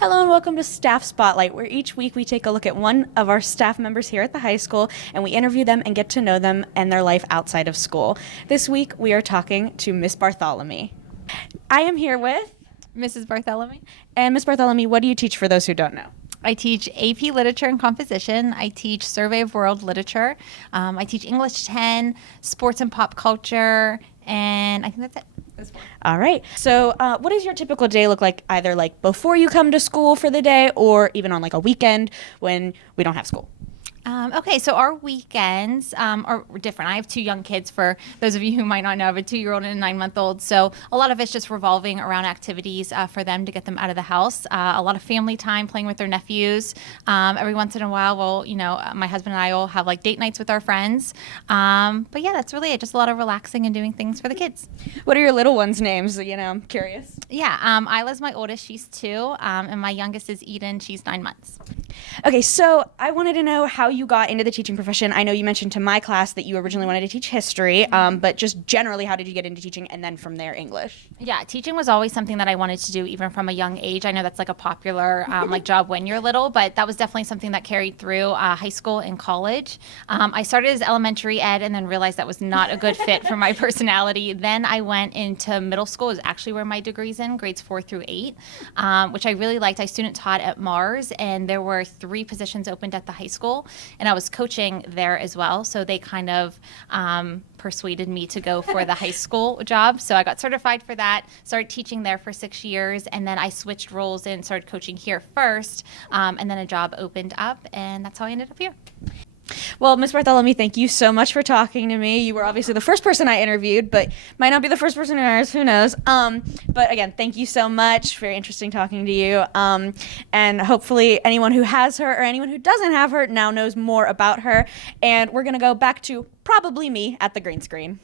Hello and welcome to Staff Spotlight, where each week we take a look at one of our staff members here at the high school and we interview them and get to know them and their life outside of school. This week we are talking to Miss Barthelemy. I am here with Mrs. Barthelemy. And Miss Barthelemy, what do you teach for those who don't know? I teach AP Literature and Composition. I teach Survey of World Literature. I teach English 10, Sports and Pop Culture, and I think that's it. All right. So what does your typical day look like, either like before you come to school for the day or even on like a weekend when we don't have school? Okay, so our weekends are different. I have two young kids. For those of you who might not know, I have a 2-year-old and a 9-month-old. So a lot of it's just revolving around activities for them to get them out of the house. A lot of family time, playing with their nephews. Every once in a while, my husband and I will have like date nights with our friends. But yeah, that's really it. Just a lot of relaxing and doing things for the kids. What are your little ones' names? I'm curious. Yeah, Isla's my oldest. She's 2. And my youngest is Eden. She's 9 months. Okay, so I wanted to know how you got into the teaching profession. I know you mentioned to my class that you originally wanted to teach history, but just generally, how did you get into teaching, and then from there, English? Yeah, teaching was always something that I wanted to do even from a young age. I know that's like a popular job when you're little, but that was definitely something that carried through high school and college. I started as elementary ed and then realized that was not a good fit for my personality. Then I went into middle school, is actually where my degree's in, grades 4 through 8, which I really liked. I student taught at Mars, and there were 3 positions opened at the high school, and I was coaching there as well. So they kind of persuaded me to go for the high school job. So I got certified for that, started teaching there for 6 years, and then I switched roles and started coaching here first, and then a job opened up, and that's how I ended up here. Well, Ms. Barthelemy, thank you so much for talking to me. You were obviously the first person I interviewed, but might not be the first person in ours, who knows. But again, thank you so much. Very interesting talking to you. And hopefully anyone who has her or anyone who doesn't have her now knows more about her. And we're going to go back to probably me at the green screen.